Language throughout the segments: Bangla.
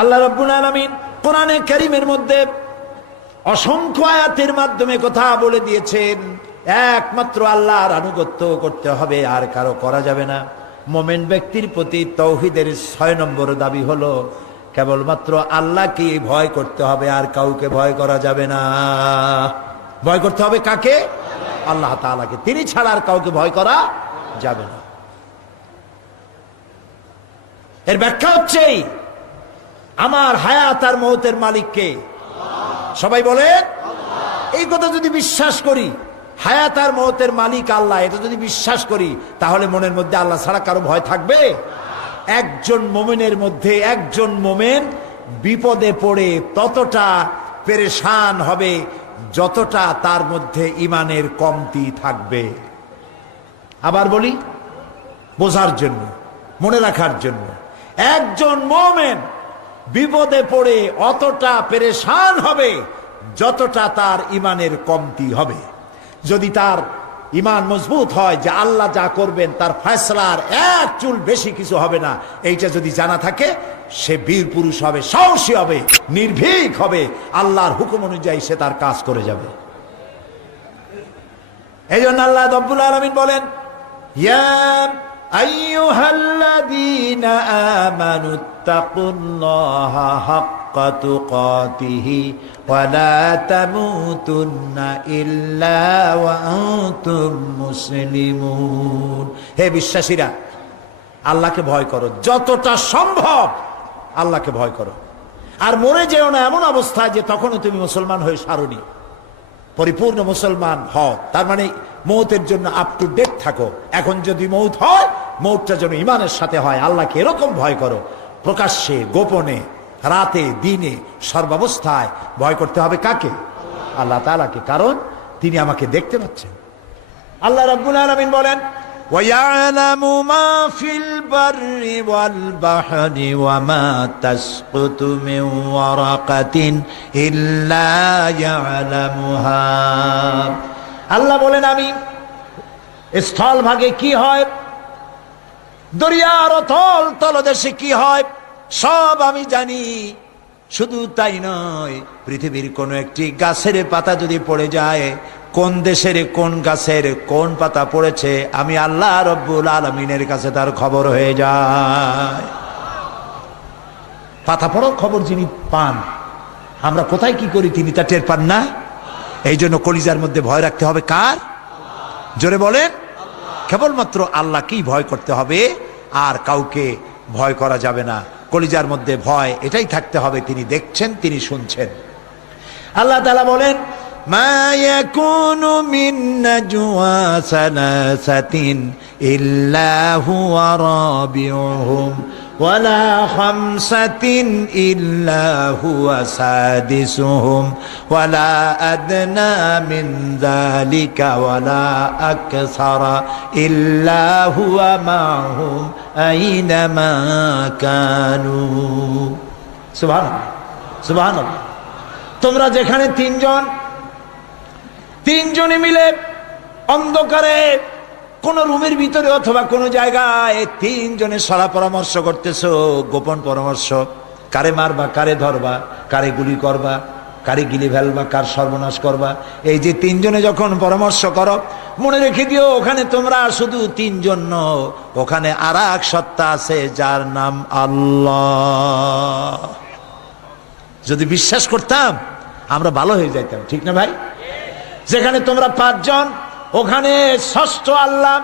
আল্লাহ রাব্বুল আলামিন কোরআনে কারীমের মধ্যে অসংখ্য আয়াতের মাধ্যমে কথা বলে দিয়েছেন, একমাত্র আল্লাহর আনুগত্য করতে হবে, আর কারো করা যাবে না। মুমিন ব্যক্তির প্রতি তাওহীদের 6 নম্বর দাবি হলো কেবলমাত্র আল্লাহকে ভয় করতে হবে, আর কাউকে ভয় করা যাবে না। ভয় করতে হবে কাকে? আল্লাহ তাআলাকে। তিনি ছাড়া আর কাউকে ভয় করা যাবে না। এর ব্যাখ্যা হচ্ছে আমার হায়াত আর মওতের মালিককে। সবাই বলেন, এই কথা যদি বিশ্বাস করি, হায়াত আর মওতের মালিক আল্লাহ, এটা যদি বিশ্বাস করি, তাহলে মনের মধ্যে আল্লাহ ছাড়া কারো ভয় থাকবে? একজন মুমিনের মধ্যে একজন মুমিন বিপদে পড়ে ততটা পেরেশান হবে যতটা তার মধ্যে ঈমানের কমতি থাকবে। আবার বলি বোঝার জন্য, মনে রাখার জন্য, একজন মুমিন বিপদে পড়ে অতটা পেরেশান হবে যতটা তার ঈমানের কমতি হবে। যদি তার ঈমান মজবুত হয় যে আল্লাহ যা করবেন তার ফয়সালার এক চুল বেশি কিছু হবে না, এইটা যদি জানা থাকে, সে বীর পুরুষ হবে, সাহসী হবে, নির্ভীক হবে, আল্লাহর হুকুম অনুযায়ী সে তার কাজ করে যাবে। এই জন্য আল্লাহ রাব্বুল আলামিন বলেন, ইয়া আইয়ুহাল্লাযীনা আমানুত্তাকুল্লাহা হাক্কা তুকাতিহি ওয়া লা তামুতুন্না ইল্লা ওয়া আনতুম মুসলিমুন। হে বিশ্বাসীরা, আল্লাহকে ভয় করো, যতটা সম্ভব আল্লাহকে ভয় করো, আর মরে যেও না এমন অবস্থায় যে তখনও তুমি মুসলমান হয়ে সারোনি। পরিপূর্ণ মুসলমান হও, তার মানে মওতের জন্য আপ টু ডেট থাকো। এখন যদি মওত হয়, মওতটা যেন ঈমানের সাথে হয়। আল্লাহকে এরকম ভয় করো, প্রকাশ্যে গোপনে, রাতে দিনে, সর্বাবস্থায় ভয় করতে হবে কাকে? আল্লাহ তাআলাকে, কারণ তিনি আমাকে দেখতে পাচ্ছেন। আল্লাহ রাব্বুল আলামিন বলেন, وَيَعْلَمُ مَا فِي الْبَرِّ وَالْبَحْرِ وَمَا تَسْقُطُ مِنْ وَرَقَةٍ إِلَّا يَعْلَمُهَا। আল্লাহ বলেন, আমি স্থল ভাগে কি হয়, দরিয়ার অতল তলদেশে কি হয়, সব আমি জানি। শুধু তাই নয়, পৃথিবীর কোন একটি গাছের পাতা যদি পড়ে যায়, কোন দেশের কোন গাছের কোন পাতা পড়েছে, আমি আল্লাহ রব্বুল আলামিনের কাছে তার খবর হয়ে যায়। পাতা পড়ার খবর যিনি পান, আমরা কোথায় কি করি তিনি তা টের পান না। এই জন্য কলিজার মধ্যে ভয় রাখতে হবে কার? জোরে বলেন, কেবলমাত্র আল্লাহকেই ভয় করতে হবে, আর কাউকে ভয় করা যাবে না। কলিজার মধ্যে ভয় এটাই থাকতে হবে, তিনি দেখছেন, তিনি শুনছেন। আল্লাহ তাআলা বলেন, মা ইয়াকুনু মিন নাজওয়া সালাসাতিন ইল্লা হুয়া রাবিউহুম ওয়ালা খামসাতিন ইল্লা হুয়া সাদিসুহুম ওয়ালা আদনা মিন যালিকা ওয়ালা আকসারা ইল্লা হুয়া মাহুম আইনামা কানু। সুবহানাল্লাহ, সুবহানাল্লাহ। তোমরা যেখানে তিনজনে মিলে অন্ধকারে কোন রুমের ভিতরে অথবা কোন জায়গায় তিনজনে সলা পরামর্শ করতেছো, গোপন পরামর্শ, কারে মারবা, কারে ধরবা, কারে গুলি করবা, কারে গিলে ফেলবা, কার সর্বনাশ করবা, এই যে তিনজনে যখন পরামর্শ করো, মনে রেখে দিও ওখানে তোমরা শুধু তিনজন নও, ওখানে আর এক সত্তা আছে যার নাম আল্লাহ। যদি বিশ্বাস করতাম আমরা ভালো হয়ে যাইতাম, ঠিক না ভাই? যেখানে তোমরা 5 জন, ওখানে ষষ্ঠ আল্লাহ।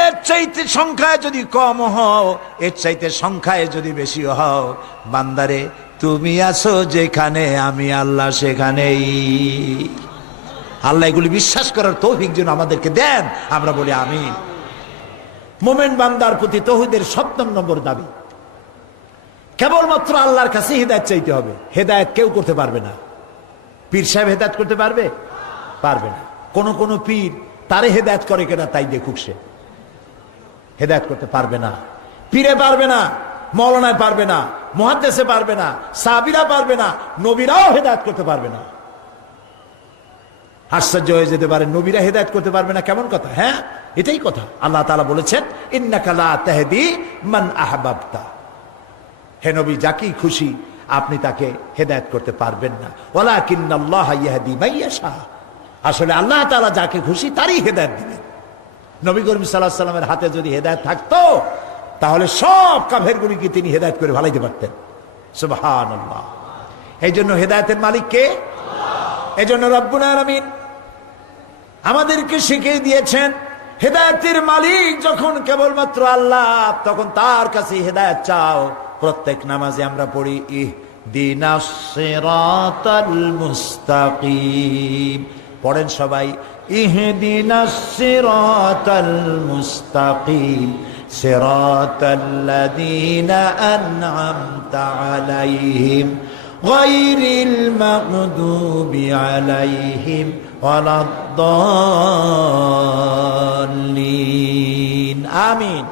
এর চাইতে সংখ্যায় যদি কম হও, এর চাইতে সংখ্যায় যদি বেশি হও, বান্দারে তুমি আছো যেখানে, আমি আল্লাহ সেখানেই। আল্লাহ এগুলি বিশ্বাস করার তৌফিক যেন আমাদেরকে দেন, আমরা বলি আমিন। মুমিন বান্দার প্রতি তাওহীদের 7 নম্বর দাবি, কেবলমাত্র আল্লাহর কাছে হেদায়েত চাইতে হবে। হেদায়েত কেউ করতে পারবে না। পীর সাহেব হেদায়েত করতে পারবে? পারবে না। কোন পীর তারে হেদায়েত করে কিনা তাই দেখুক, সে হেদায়েত করতে পারবে না। পীরে পারবে না, মৌলানায় পারবে না, মুহাদ্দিসে পারবে না, সাহাবীরা পারবে না, নবীরাও হেদায়েত করতে পারবে না। আশ্চর্য হয়ে যেতে পারে, নবীরা হেদায়েত করতে পারবে না, কেমন কথা? হ্যাঁ, এটাই কথা। আল্লাহ তাআলা বলেছেন, ইন্নাকা লা তাহদি মান আহবাবতা। হে নবী, যাকেই খুশি আপনি তাকে হেদায়েত করতে পারবেন না। ওয়ালাকিন্নাল্লাহা ইয়াহদি মাইয়াশা, আসলে আল্লাহ তাআলা যাকে খুশি তারই হেদায়েত দিবেন। নবী করিম সাল্লাল্লাহু আলাইহি সাল্লামের হাতে যদি হেদায়েত থাকতো তাহলে সব কাফেরগুলিকে তিনি হেদায়েত করে ভালাইতে পারতেন। সুবহানাল্লাহ। এই জন্য হেদায়েতের মালিক কে? এই জন্য রব্বুল আলামিন আমাদেরকে শিখিয়ে দিয়েছেন হেদায়েতের মালিক যখন কেবলমাত্র আল্লাহ, তখন তার কাছে হেদায়েত চাও। প্রত্যেক নামাজে আমরা পড়ি ইহদিনাস সিরাতাল মুস্তাকিম, পড়েন সবাই ইহদিনাস সিরাতাল মুস্তাকিম সিরাতাল্লাযীনা আন'আমতা আলাইহিম গায়রিল মাগদুবি আলাইহিম ওয়ালাদ-দাল্লিন। আমিন।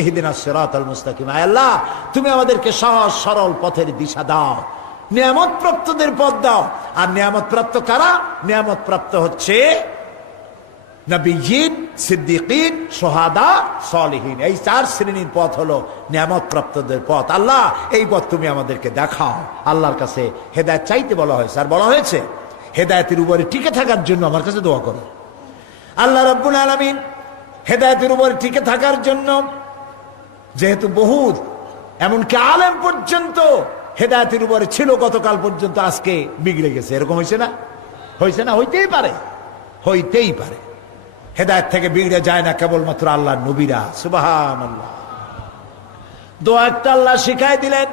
ইহদিনাস সিরাতাল মুস্তাকিম, আয় আল্লাহ তুমি আমাদেরকে সহজ সরল পথের দিশা দাও, নিয়ামত প্রাপ্তদের পথ দাও। আর নিয়ামত প্রাপ্ত কারা? নিয়ামত প্রাপ্ত হচ্ছে নবিয়্যিন, সিদ্দিকিন, শুহাদা, সালিহিন। এই চার শ্রেণীর পথ হলো নিয়ামত প্রাপ্তদের পথ। আল্লাহ এই পথ তুমি আমাদেরকে দেখাও। আল্লাহর কাছে হেদায়েত চাইতে বলা হয়েছে, আর বলা হয়েছে হেদায়েতের উপরে টিকে থাকার জন্য আমার কাছে দোয়া করো। আল্লাহ রাব্বুল আলামিন হেদায়েতের উপরে টিকে থাকার জন্য, যেহেতু বহুত এমনকি আলেম পর্যন্ত হেদায়েতের উপরে ছিল গতকাল পর্যন্ত, আজকে বিগড়ে গেছে, এরকম হয়েছে না? হয়েছে না? হইতেই পারে, হইতেই পারে। হেদায়েত থেকে বিগড়ে যায় না কেবলমাত্র আল্লাহর নবীরা। সুবহানাল্লাহ। দোয়া একটা আল্লাহ শিখাই দিলেন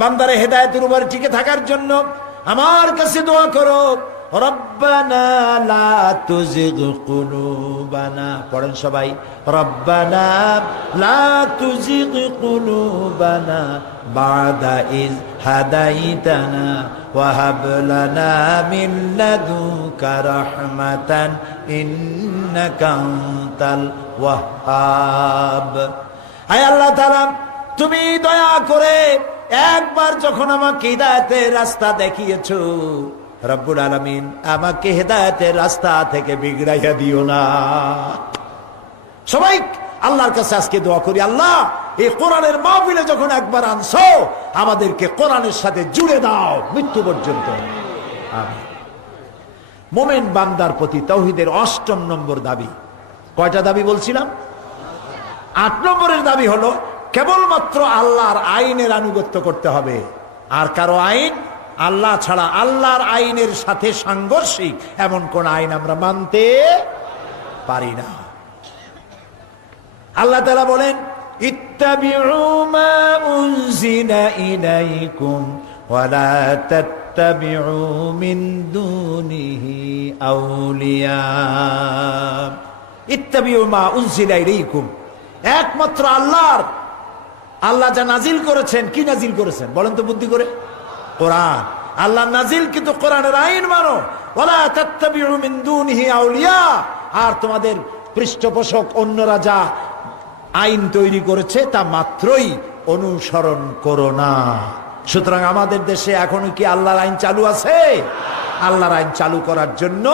বান্দারে হেদায়েতের উপরে টিকে থাকার জন্য। আমার কাছে দোয়া করো, রব্বানা লা তুজিগ কুলুবানা, পড়েন সবাই রব্বানা লা তুজিগ কুলুবানা বাদা ইজ হাদাইতানা ওয়া হাব লানা মিন লাদুনকা রাহমাতান ইন্নাকা আনতাল ওয়াহ্হাব। আয় আল্লাহ তাআলা তুমি দয়া করে একবার যখন আমাকে হিদায়াতের রাস্তা দেখিয়েছো, রব্বুল আলামিন আমাকে হেদায়েতের রাস্তা থেকে বিগড়াইয়া দিও না। সবাই আল্লাহর কাছে আজকে দোয়া করি, আল্লাহ এই কোরআনের মাহফিলে যখন একবার আনছো আমাদেরকে কোরআনের সাথে জুড়ে দাও মৃত্যু পর্যন্ত। আমিন। মুমিন বান্দার প্রতি তাওহীদের ৮ম নম্বর দাবি। কয়টা দাবি বলছিলাম? ৮ নম্বরের দাবি হলো কেবলমাত্র আল্লাহর আইনের আনুগত্য করতে হবে। আর কারো আইন, আল্লাহ ছাড়া আল্লাহর আইনের সাথে সাংঘর্ষিক এমন কোন আইন আমরা মানতে পারি না। আল্লাহ তাআলা বলেন ইত্তাবিউ মা উনজিলা ইলাইকুম ওয়া লা তাত্তাবিউ মিন দুনিহি আউলিয়া। ইত্তাবিউ মা উনজিলা ইলাইকুম, একমাত্র আল্লাহ যা নাজিল করেছেন। কি নাজিল করেছেন বলেন তো বুদ্ধি করে? কোরআন। আল্লাহ নাজিল কিন্তু কোরআনের আইন মানো। ওয়ালা তাত্তাবিউ মিন দুনিহি আউলিয়া, আর তোমাদের পৃষ্ঠপোষক অন্যরা যা আইন তৈরি করেছে তা মাত্রই অনুসরণ করো না। সুতরাং আমাদের দেশে এখনো কি আল্লাহর আইন চালু আছে? আল্লাহর আইন চালু করার জন্য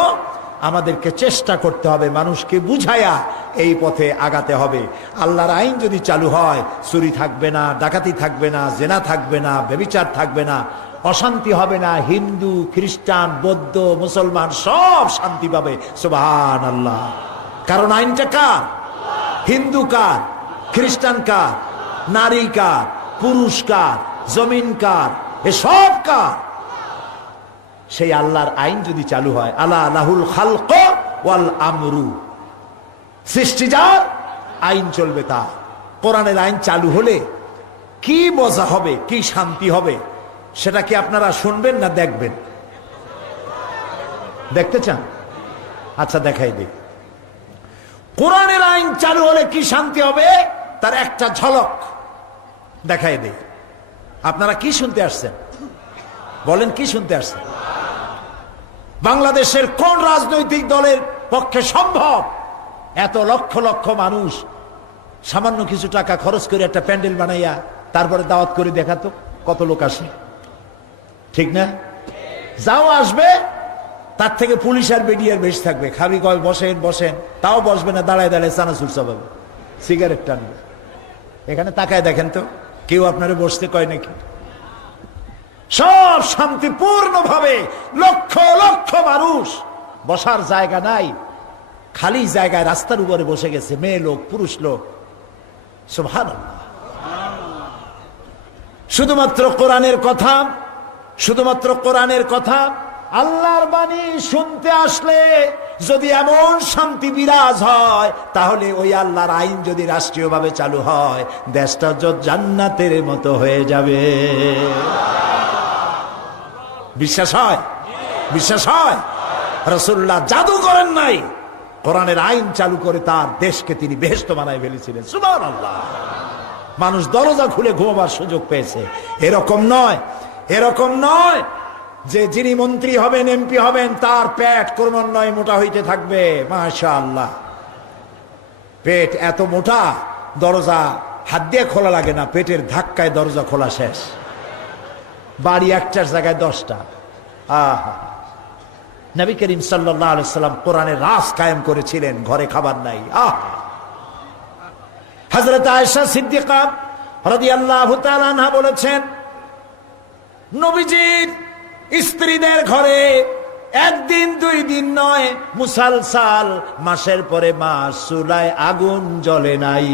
আমাদেরকে চেষ্টা করতে হবে, মানুষকে বুঝায়া এই পথে আগাতে হবে। আল্লাহর আইন যদি চালু হয়, চুরি থাকবে না, ডাকাতি থাকবে না, জেনা থাকবে না, ব্যভিচার থাকবে না, অশান্তি হবে না। হিন্দু, খ্রিস্টান, বৌদ্ধ, মুসলমান সব শান্তি পাবে। সুবহানাল্লাহ। কারণ আইনটা কার? হিন্দু কার? খ্রিস্টান কার? নারী কার? পুরুষ কার? জমিন কার? এসব কার? সেই আল্লাহর আইন যদি চালু হয়, আলা লাহুল খালক ওয়াল আমরু, সৃষ্টি যার, আইন চলবে তার। কোরআনের আইন চালু হলে কি মজা হবে, কি শান্তি হবে, সেটা কি আপনারা শুনবেন না দেখবেন? দেখতে চান? আচ্ছা দেখাই দিই। কোরআনের আইন চালু হলে কি শান্তি হবে তার একটা ঝলক দেখাই দিই। আপনারা কি শুনতে আসছেন বলেন? কি শুনতে আসছেন? বাংলাদেশের কোন রাজনৈতিক দলের পক্ষে সম্ভব এত লক্ষ লক্ষ মানুষ সামান্য কিছু টাকা খরচ করে একটা প্যান্ডেল বানাইয়া তারপরে দাওয়াত করে দেখাতো কত লোক আসে? ঠিক না? যাও আসবে, তার থেকে পুলিশ আর মিডিয়ার বেশি থাকবে। খাবি কয় বসেন বসেন, তাও বসবে না, দাঁড়ায় দাঁড়ায় চানাচুর চাবাবে, সিগারেট টানবে। এখানে তাকায় দেখেন তো কেউ আপনারা বসতে কয় নাকি? সব শান্তিপূর্ণভাবে, লক্ষ লক্ষ মানুষ, বসার জায়গা নাই, খালি জায়গায় রাস্তার উপরে বসে গেছে, মেয়ে লোক, পুরুষ লোক। সুবহানাল্লাহ। শুধুমাত্র কোরআনের কথা, শুধুমাত্র কোরআনের কথা, আল্লাহর বাণী শুনতে আসলে যদি এমন শান্তি বিরাজ হয়, তাহলে ওই আল্লাহর আইন যদি রাষ্ট্রীয়ভাবে চালু হয়, দেশটা জান্নাতের মতো হয়ে যাবে। বিশ্বাস হয়? বিশ্বাস হয়? রাসূলুল্লাহ জাদু করেন নাই, কোরআনের আইন চালু করে তার দেশকে তিনি বেহেশত বানায় ফেলেছিলেন। সুবহানাল্লাহ। মানুষ দরজা খুলে ঘুমাবার সুযোগ পেয়েছে। এরকম নয়, এরকম নয় যে যিনি মন্ত্রী হবেন, এমপি হবেন, তার পেট ক্রমান্বয়ে মোটা হইতে থাকবে। মাশাআল্লাহ, পেট এত মোটা, দরজা হাত দিয়ে খোলা লাগে না, পেটের ধাক্কায় দরজা খোলা শেষ। বাড়ি একটার জায়গায় 10টা। আহা, নবী করিম সাল্লাল্লাহু আলাইহি সাল্লাম কোরআনের রাস কায়েম করেছিলেন, ঘরে খাবার নাই। হযরত আয়েশা সিদ্দিকা রাদিয়াল্লাহু তাআলা আনহা বলেছেন, নবীজির স্ত্রীদের ঘরে একদিন দুই দিন নয়, মুসালসাল মাসের পরে মাস চুলায় আগুন জ্বলে নাই।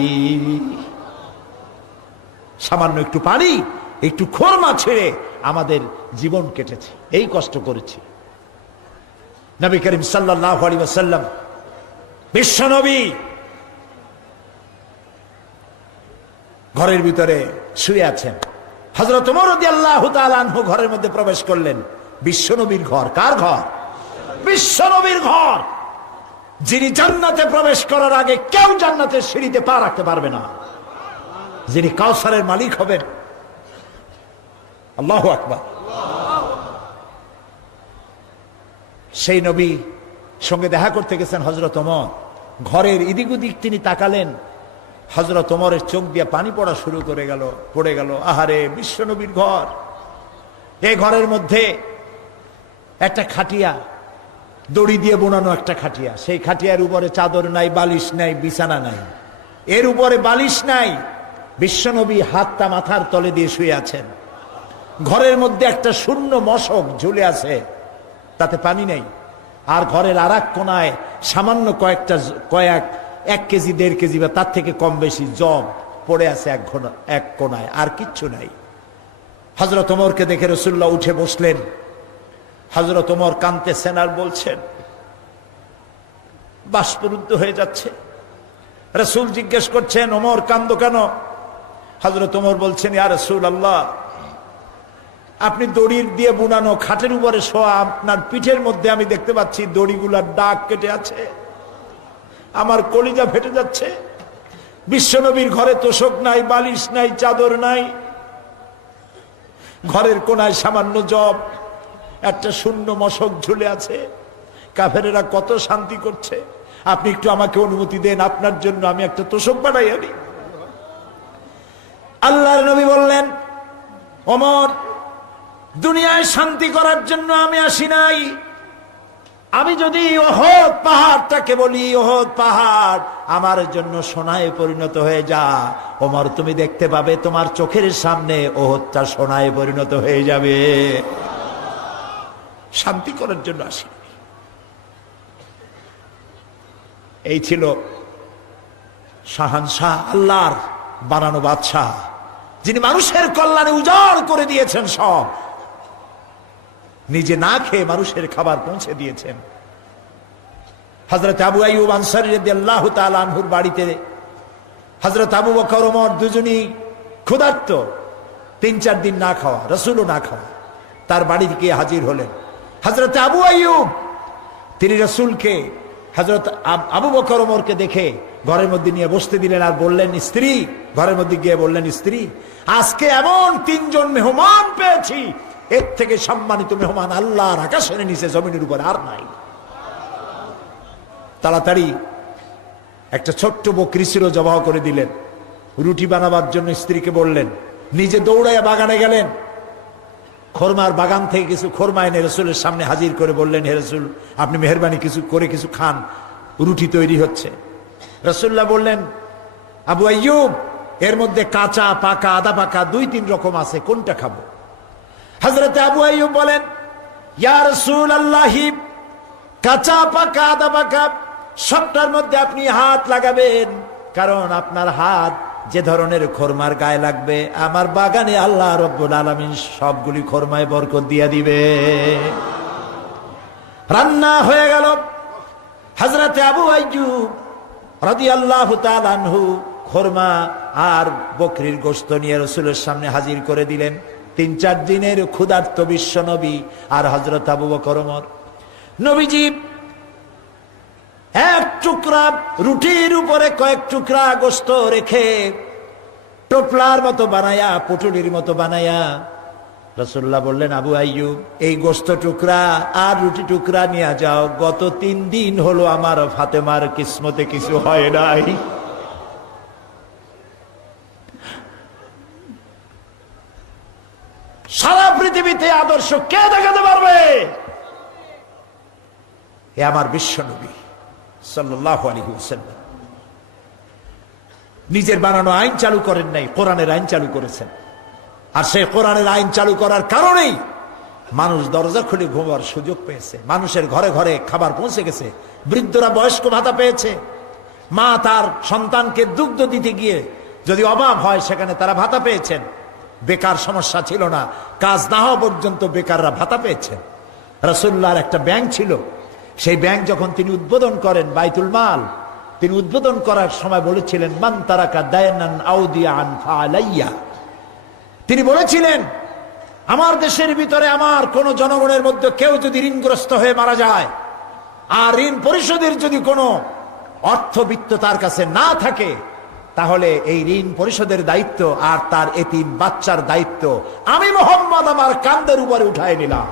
সামান্য একটু পানি, একটু খোরমা ছেড়ে আমাদের জীবন কেটেছে, এই কষ্ট করেছি। নবী করিম সাল্লাল্লাহু আলাইহি ওয়াসাল্লাম বিশ্ব নবী ঘরের ভিতরে শুয়ে আছেন। হযরত ওমর রাদিয়াল্লাহু তাআলা আনহু ঘরের মধ্যে প্রবেশ করলেন। বিশ্ব নবীর ঘর। কার ঘর? বিশ্ব নবীর ঘর। যিনি জান্নাতে প্রবেশ করার আগে কেউ জান্নাতের সিঁড়িতে পা রাখতে পারবে না, যিনি কাউসারের মালিক হবেন। আল্লাহু আকবার। সেই নবী সঙ্গে দেখা করতে গেছেন হযরত ওমর। ঘরের এদিক ওদিক তিনি তাকালেন, হযরত ওমরের চোখ দিয়ে পানি পড়া শুরু পড়ে গেল। আহারে, বিশ্ব নবীর ঘর। এই ঘরের মধ্যে একটা খাটিয়া, দড়ি দিয়ে বোনানো একটা খাটিয়া। সেই খাটিয়ার উপরে চাদর নাই, বালিশ নাই, বিছানা নাই, এর উপরে বালিশ নাই। বিশ্বনবী হাতটা মাথার তলে দিয়ে শুয়ে আছেন। ঘরের মধ্যে একটা শূন্য মশক ঝুলে আছে, তাতে পানি নেই। আর ঘরের আর এক কোনায় সামান্য কয়েক 1 কেজি 1.5 কেজি বা তার থেকে কম বেশি জব পড়ে আছে এক কোনায়, আর কিচ্ছু নাই। হযরত ওমরকে দেখে রাসূলুল্লাহ উঠে বসলেন। হযরত ওমর কাঁদতেছেন আর বলছেন, বাষ্পরুদ্ধ হয়ে যাচ্ছে। রাসূল জিজ্ঞেস করছেন, ওমর কান্দো কেন? হযরত ওমর বলছেন, ইয়া রাসূলুল্লাহ, আপনি দড়ির দিয়ে বুনানো খাটের উপরে শোয়া, আপনার পিঠের মধ্যে আমি দেখতে পাচ্ছি দড়িগুলার দাগ কেটে আছে, আমার কলিজা ফেটে যাচ্ছে। বিশ্বনবীর ঘরে তোশক নাই, বালিশ নাই, চাদর নাই, ঘরের কোনায় সামান্য জব, একটা শূন্য মশক ঝুলে আছে। কাফেরেরা কত শান্তি করছে, আপনি একটু আমাকে অনুমতি দেন, আপনার জন্য আমি একটা তোশক বানাই আনি। আল্লাহর নবী বললেন, ওমর, দুনিয়ায় শান্তি করার জন্য আমি আসি নাই। আমি যদি ওহদ পাহাড়টাকে বলি, ওহদ পাহাড় আমার জন্য সোনায় পরিণত হয়ে যা, ওমর তুমি দেখতে পাবে তোমার চোখের সামনে ওহদটা সোনায় পরিণত হয়ে যাবে। শান্তি করার জন্য আসি। এই ছিল শাহানশাহ, আল্লাহর বানানো বাদশাহ, যিনি মানুষের কল্যাণে উজাড় করে দিয়েছেন সব, নিজে না খেয়ে মানুষের খাবার পৌঁছে দিয়েছেন। হযরত আবু আইয়ুব আনসারী রাদিয়াল্লাহু তাআলা আনহুর বাড়িতে হযরত আবু বকর ওমর দুজনই ক্ষুধার্ত, 3-4 দিন না খাওয়া, রাসূলও না খাওয়া, তার বাড়ি থেকে হাজির হলেন। হযরত আবু আইয়ুব তিনি রাসূলকে, হযরত আবু বকর ওমরকে দেখে ঘরের মধ্যে নিয়ে বসতে দিলেন আর বললেন, স্ত্রী, ঘরের মধ্যে গিয়ে বললেন, স্ত্রী, আজকে এমন 3 জন মেহমান পেয়েছি, এর থেকে সম্মানিত মেহমান আল্লাহর আকাশের নিচে জমিনের উপর আর নাই। তাড়াতাড়ি একটা ছোট্ট বকরি ছিল জবাহ করে দিলেন। রুটি বানাবার জন্য স্ত্রীকে বললেন, নিজে দৌড়াইয়া বাগানে গেলেন, খোরমার বাগান থেকে কিছু খোরমা এনে রাসূলের সামনে হাজির করে বললেন, হে রাসূল, আপনি মেহেরবানি কিছু খান, রুটি তৈরি হচ্ছে। রাসূলুল্লাহ বললেন, আবু আইয়ুব, এর মধ্যে কাঁচা, পাকা, আধা পাকা 2-3 রকম আছে, কোনটা খাবো? হযরত আবু আইয়ুব বলেন, ইয়া রাসূলুল্লাহ, কাঁচা পাকা আদা পাকা সবটার মধ্যে আপনি হাত লাগাবেন, কারণ আপনার হাত যে ধরনের খরমার গায়ে লাগবে, আমার বাগানে আল্লাহ রাব্বুল আলামিন সবগুলি খরমায় বরকত দিয়ে দিবে। রান্না হয়ে গেল। হযরত আবু আইয়ুব রাদিয়াল্লাহু তাআলা আনহু খরমা আর বকরির গোশত নিয়ে রাসূলের সামনে হাজির করে দিলেন। 3-4 দিনের ক্ষুধার্ত বিশ্ব নবী আর হযরত আবু বকর ওমর। নবীজি এক টুকরা রুটির উপরে কয়েক টুকরা গোশত রেখে টোপলার মতো বানায়া, পুটুলির মতো বানায়া রাসূলুল্লাহ বললেন, আবু আইয়ুব, এই গোশত টুকরা আর রুটি টুকরা নিয়ে যাও, গত 3 দিন হলো আমার ফাতেমার কিসমতে কিছু হয় নাই। সারা পৃথিবীতে আদর্শ কে দেখাতে পারবে? এ আমার বিশ্ব নবী সাল্লাল্লাহু আলাইহি ওয়াসাল্লাম নিজের বানানো আইন চালু করেন নাই, কোরআনের আইন চালু করেছেন। আর সেই কোরআনের আইন চালু করার কারণেই মানুষ দরজা খুলে ঘুমার সুযোগ পেয়েছে, মানুষের ঘরে ঘরে খাবার পৌঁছে গেছে, বৃদ্ধরা বয়স্ক ভাতা পেয়েছে, মা তার সন্তানকে দুগ্ধ দিতে গিয়ে যদি অভাব হয় সেখানে তারা ভাতা পেয়েছেন, বেকার সমস্যা ছিল না, কাজ না হওয়া পর্যন্ত বেকাররা ভাতা পেয়েছেন। রাসূলুল্লাহর একটা ব্যাংক ছিল, সেই ব্যাংক যখন তিনি উদ্বোধন করেন, বাইতুল মাল, তিনি উদ্বোধন করার সময় বলেছিলেন, মান তারাকা দায়নান আউদিয়ান ফালাইয়া। তিনি বলেছিলেন, আমার দেশের ভিতরে আমার কোন জনগণের মধ্যে কেউ যদি ঋণগ্রস্ত হয়ে মারা যায় আর ঋণ পরিশোধের যদি কোনো অর্থবিত্ত তার কাছে না থাকে, তাহলে এই ঋণ পরিশোধের দায়িত্ব আর তার এতিম বাচ্চার দায়িত্ব আমি মুহাম্মদ আমার কাঁধের উপরে উঠায় নিলাম।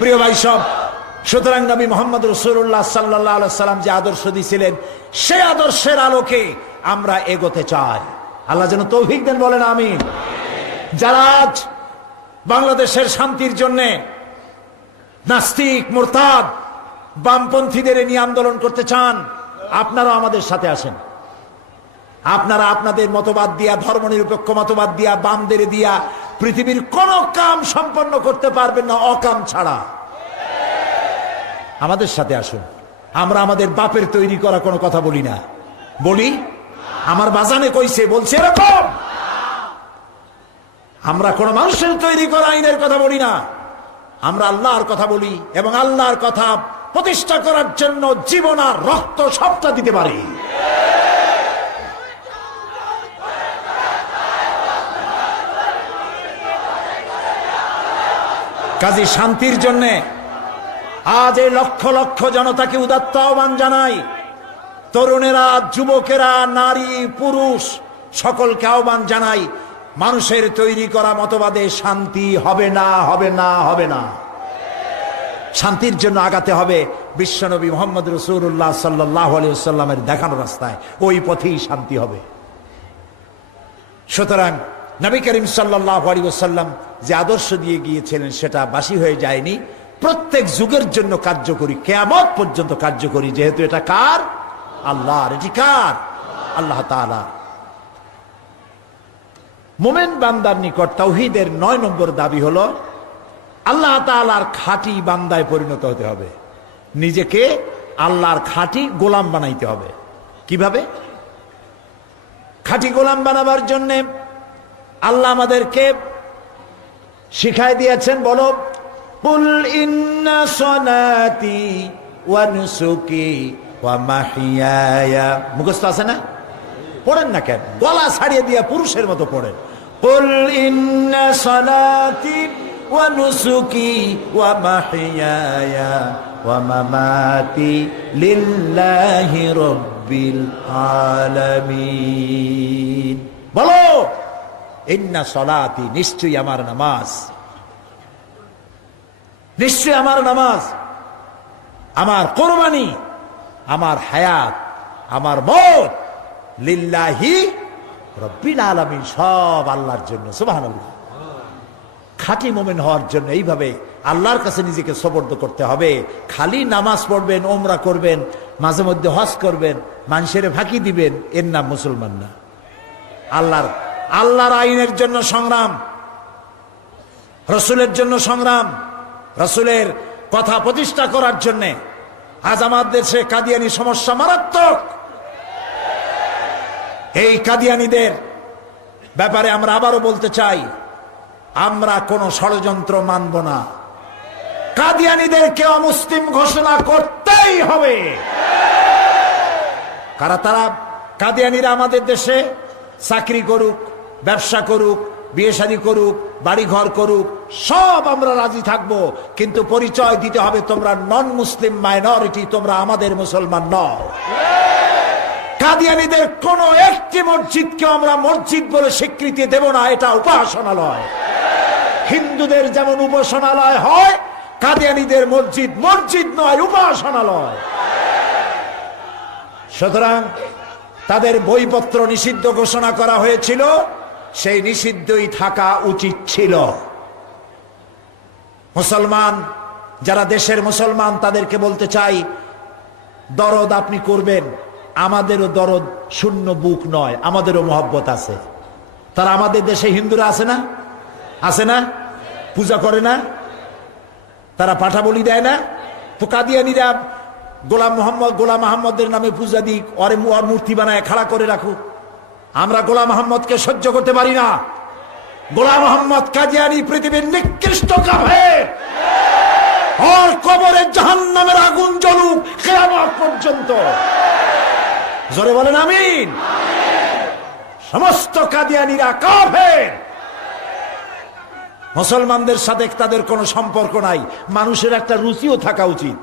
প্রিয় ভাই সব, সুতরাং নবী মুহাম্মদ রাসূলুল্লাহ সাল্লাল্লাহু আলাইহি সাল্লাম যে আদর্শ দিয়েছিলেন, সেই আদর্শের আলোকে আমরা এগোতে চাই। আল্লাহ যেন তৌফিক দেন, বলেন আমিন। যারা আজ বাংলাদেশের শান্তির জন্য নাস্তিক, মুরতাদ, বামপন্থীদের নিয়ে আন্দোলন করতে চান, আপনারা আমাদের সাথে আসেন। আপনারা আপনাদের মতবাদ দিয়া, ধর্মনিরপেক্ষ মতবাদ দিয়া, বামদের দিয়া পৃথিবীর কোন কাম সম্পন্ন করতে পারবেন না অকাম ছাড়া। আমাদের সাথে আসুন। আমরা আমাদের বাপের তৈরি করা কোনো কথা বলি না, বলি আমার বাজানে কইছে, বলছে এরকম। আমরা কোন মানুষের তৈরি করা আইনের কথা বলি না, আমরা আল্লাহর কথা বলি এবং আল্লাহর কথা প্রতিষ্ঠা করার জন্য জীবন আর রক্ত সবটা দিতে পারি। কাজী শান্তির জন্য আজ এই লক্ষ লক্ষ জনতাকে উদাত্ত আহ্বান জানাই। তরুণেরা, যুবকেরা, নারী, পুরুষ সকলকে আহ্বান জানাই, মানুষের তৈরি করা মতবাদে শান্তি হবে না, হবে না, হবে না। শান্তির জন্য আগাতে হবে বিশ্বনবী মুহাম্মদ রাসূলুল্লাহ সাল্লাল্লাহু আলাইহি ওয়াসাল্লামের দেখানো রাস্তায়, ওই পথেই শান্তি হবে। সুতরাং নবী করিম সাল্লাল্লাহু আলাইহি ওয়াসাল্লাম যে আদর্শ দিয়ে গিয়েছিলেন সেটা বাসি হয়ে যায়নি, প্রত্যেক যুগের জন্য কার্যকরী, কিয়ামত পর্যন্ত কার্যকরী। যেহেতু এটা কার? আল্লাহর। এটি কার? আল্লাহ তাআলা। মুমিন বান্দার নিকট তাওহীদের 9 নম্বর দাবি হলো আল্লাহ তাআলার খাঁটি বান্দায় পরিণত হতে হবে, নিজেকে আল্লাহর খাঁটি গোলাম বানাইতে হবে। কিভাবে? খাঁটি গোলাম বানাবার জন্য আল্লাহ আমাদেরকে শিখাই দিয়েছেন। বলো, কুল ইন্না সলাতি ওয়া নুসুকি ওয়া মাহইয়ায়া। মুখস্থ আছে না? পড়েন না কেন? গলা ছাড়িয়ে দিয়া পুরুষের মতো পড়েন। কুল ইন্না সলাতি ওয়া নুসুকি ওয়া মাহইয়ায়া ওয়া মামাতি লিল্লাহি রাব্বিল আলামিন। বলো, ইন্না সলাতি, নিশ্চয়ই আমার নামাজ, নিশ্চয়ই আমার নামাজ, আমার কোরবানি, আমার হায়াত, আমার মওত লিল্লাহি রাব্বিল আলামিন, সব আল্লাহর জন্য। সুবহানাল্লাহ। খাঁটি মুমিন হওয়ার জন্য এইভাবে আল্লাহর কাছে নিজেকে সুপর্দ করতে হবে। খালি নামাজ পড়বেন, ওমরা করবেন, মাঝে মধ্যে হজ করবেন, মানুষের ফাঁকি দিবেন, এর নাম মুসলমান না। আল্লাহর আইনের জন্য সংগ্রাম, রসুলের জন্য সংগ্রাম, রসুলের কথা প্রতিষ্ঠা করার জন্য। আজ আমাদের দেশে কাদিয়ানি সমস্যা মারাত্মক। এই কাদিয়ানিদের ব্যাপারে আমরা আবারও বলতে চাই, আমরা কোন ষড়যন্ত্র মানব না। কাদিয়ানিদেরকে অমুসলিম ঘোষণা করতেই হবে। তারা কাদিয়ানিরা আমাদের দেশে চাকরি করুক, ব্যবসা করুক, বিয়ে শাদী করুক, বাড়ি ঘর করুক, সব আমরা রাজি থাকবো, কিন্তু পরিচয় দিতে হবে তোমরা নন মুসলিম মাইনরিটি, তোমরা আমাদের মুসলমান নও। কাদিয়ানিদের কোন একটি মসজিদকে আমরা মসজিদ বলে স্বীকৃতি দেব না, এটা উপাসনালয়। হিন্দুদের যেমন উপাসনালয় হয়, কাদিয়ানিদের মসজিদ মসজিদ নয়, উপাসনালয়। সুতরাং তাদের বইপত্র নিষিদ্ধ ঘোষণা করা হয়েছিল, সেই নিষিদ্ধই থাকা উচিত ছিল। মুসলমান যারা দেশের মুসলমান, তাদেরকে বলতে চাই, দরদ আপনি করবেন, আমাদেরও দরদ শূন্য বুক নয়, আমাদেরও মহব্বত আছে। তারা আমাদের দেশে হিন্দুরা আছে না? আছে না? পূজা করে না? তারা পাঠা বলি দেয় না? তো কাদিয়ানিরা গোলাম মোহাম্মদের নামে পূজা দিক, ওর মূর্তি বানায় খাড়া করে রাখুক। আমরা গোলাম মোহাম্মদকে সহ্য করতে পারি না। গোলাম মোহাম্মদ কাদিয়ানি পৃথিবীর নিকৃষ্ট কাফের। ওর কবরে জাহান্নামের আগুন জ্বলুক কিয়ামত পর্যন্ত। জোরে বলেন আমিন। সমস্ত কাদিয়ানিরা কাফের। মুসলমানদের সাথে তাদের কোনো সম্পর্ক নাই। মানুষের একটা রুচিও থাকা উচিত।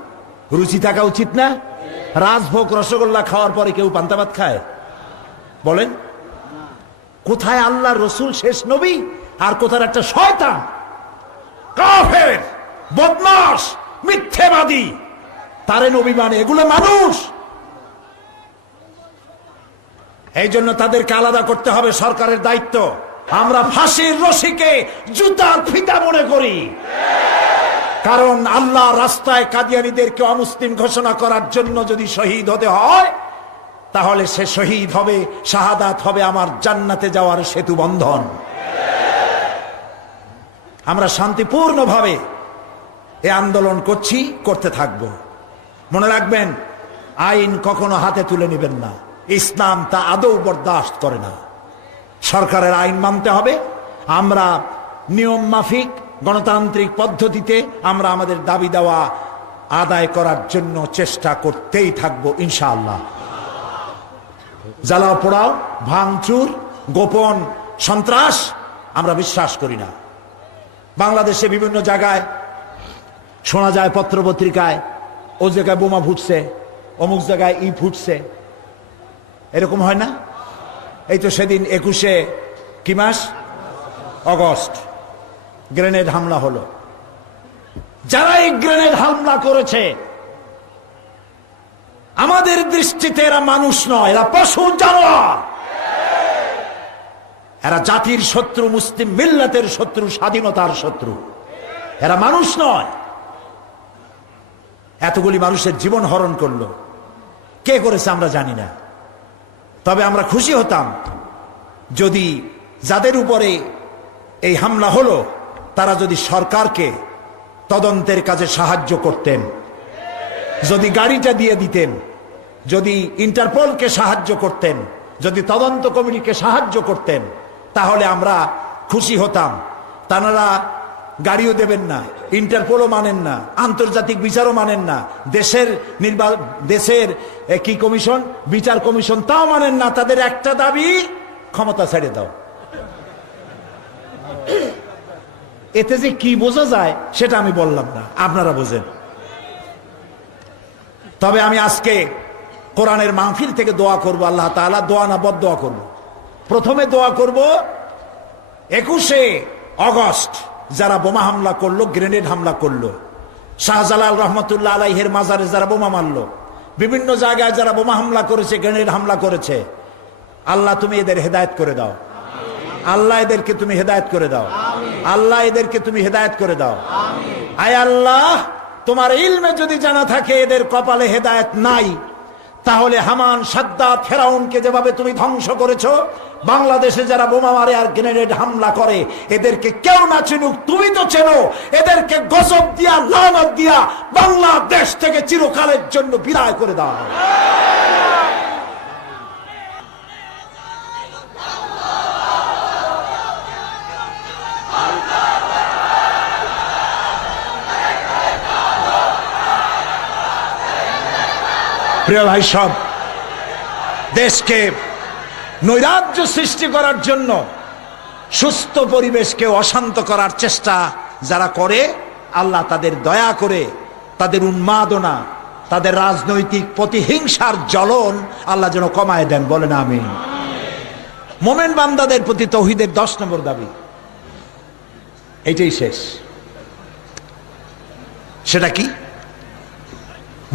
রুচি থাকা উচিত না? রাজভোগ রসগোল্লা খাওয়ার পরে কেউ পান্তা ভাত খায়? বলেন, কোথায় আল্লাহ রসুল শেষ নবী, আর কোথায় একটা শয়তান কাফের, বদমাশ, মিথ্যেবাদী, তারে নবী মানে? এগুলো মানুষ। এই জন্য তাদেরকে আলাদা করতে হবে, সরকারের দায়িত্ব। আমরা ফাঁসির রশিকে জুতার ফিতা মনে করি, কারণ আল্লাহ রাস্তায় কাদিয়ানীদেরকে অমুসলিম ঘোষণা করার জন্য যদি শহীদ হতে হয়, তাহলে সে শহীদ হবে, শাহাদাত হবে আমার জান্নাতে যাওয়ার সেতু বন্ধন। আমরা শান্তিপূর্ণভাবে এই আন্দোলন করছি, করতে থাকব। মনে রাখবেন, আইন কখনো হাতে তুলে নেবেন না। ইসলাম তা আদৌ বরদাস্ত করে না। সরকারের আইন মানতে হবে। আমরা নিয়ম মাফিক গণতান্ত্রিক পদ্ধতিতে আমরা আমাদের দাবি দেওয়া আদায় করার জন্য চেষ্টা করতেই থাকবো ইনশাআল্লাহ। জ্বালাও পোড়াও, ভাঙচুর, গোপন সন্ত্রাস আমরা বিশ্বাস করি না। বাংলাদেশে বিভিন্ন জায়গায় শোনা যায়, পত্র পত্রিকায়, ও জায়গায় বোমা ফুটছে, অমুক জায়গায় ফুটছে, এরকম হয় না? এই তো সেদিন 21 কি মাস, অগস্ট, গ্রেনেড হামলা হলো। যারা এই গ্রেনেড হামলা করেছে, আমাদের দৃষ্টিতে এরা মানুষ নয়, এরা পশু জানোয়ার। এরা জাতির শত্রু, মুসলিম মিল্লাতের শত্রু, স্বাধীনতার শত্রু। এরা মানুষ নয়। এতগুলি মানুষের জীবন হরণ করলো। কে করেছে আমরা জানি না, তবে আমরা খুশি হতাম যদি যাদের উপরে এই হামলা হলো তারা যদি সরকারকে তদন্তের কাজে সাহায্য করতেন, যদি গাড়িটা দিয়ে দিতেন, যদি ইন্টারপোলকে সাহায্য করতেন, যদি তদন্ত কমিটিকে সাহায্য করতেন, তাহলে আমরা খুশি হতাম। তারা গাড়িও দেবেন না, ইন্টারপোলও মানেন না, আন্তর্জাতিক বিচারও মানেন না, দেশের কি কমিশন, বিচার কমিশন, তাও মানেন না। তাদের একটা দাবি, ক্ষমতা ছেড়ে দাও। এতে যে কি বোঝা যায় সেটা আমি বললাম না, আপনারা বোঝেন। তবে আমি আজকে কোরআনের মাহফিল থেকে দোয়া করব, আল্লাহ তাআলা, দোয়া না বদদোয়া করব। প্রথমে দোয়া করব 21 অগস্ট যারা বোমা হামলা করলো, গ্রেনেড হামলা করলো, শাহজালাল রহমতুল্লাহ আলাইহির মাজারে যারা বোমা মারলো, বিভিন্ন জায়গায় যারা বোমা হামলা করেছে, গ্রেনেড হামলা করেছে, আল্লাহ তুমি এদের হেদায়েত করে দাও। আল্লাহ এদেরকে তুমি হেদায়েত করে দাও। আল্লাহ এদেরকে তুমি হেদায়েত করে দাও। আয় আল্লাহ, তোমার ইলমে যদি জানা থাকে এদের কপালে হেদায়েত নাই, তাহলে হামান, সাদ্দাত, ফেরাউনকে যেভাবে তুমি ধ্বংস করেছো, বাংলাদেশে যারা বোমা মারে আর গ্রেনেড হামলা করে, এদেরকে কেউ না চিনুক, তুমি তো চেনো, এদেরকে গজব দিয়া, লানত দিয়া বাংলাদেশ থেকে চিরকালের জন্য বিদায় করে দাও। প্রিয় ভাই সব, দেশকে নৈরাজ্য সৃষ্টি করার জন্য, সুস্থ পরিবেশকে অশান্ত করার চেষ্টা যারা করে, আল্লাহ তাদের দয়া করে তাদের উন্মাদনা, তাদের রাজনৈতিক প্রতিহিংসার জ্বলন আল্লাহ যেন কমায় দেন, বলেন আমিন। মোমেন বান্দাদের প্রতি তৌহিদের 10 নম্বর দাবি, এইটাই শেষ। সেটা কি?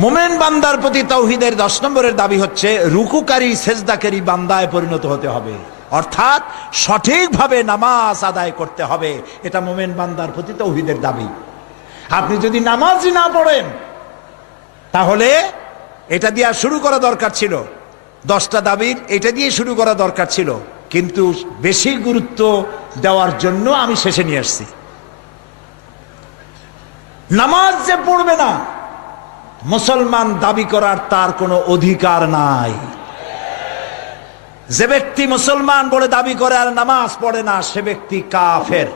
মোমেন বান্দার প্রতি তাওহীদের 10 নম্বরের দাবি হচ্ছে রুকুকারী, সেজদাকারী বান্দায় পরিণত হতে হবে, অর্থাৎ সঠিকভাবে নামাজ আদায় করতে হবে। এটা মোমেন বান্দার প্রতি তাওহীদের দাবি। আপনি যদি নামাজই না পড়েন, তাহলে এটা দিয়ে শুরু করা দরকার ছিল। 10টা দাবির এটা দিয়ে শুরু করা দরকার ছিল, কিন্তু বেশি গুরুত্ব দেওয়ার জন্য আমি শেষে নিয়ে আসছি। নামাজ যে পড়বে না, মুসলমান দাবি করার তার কোনো অধিকার নাই। যে ব্যক্তি মুসলমান বলে দাবি করে আর নামাজ পড়ে না, সে ব্যক্তি কাফের।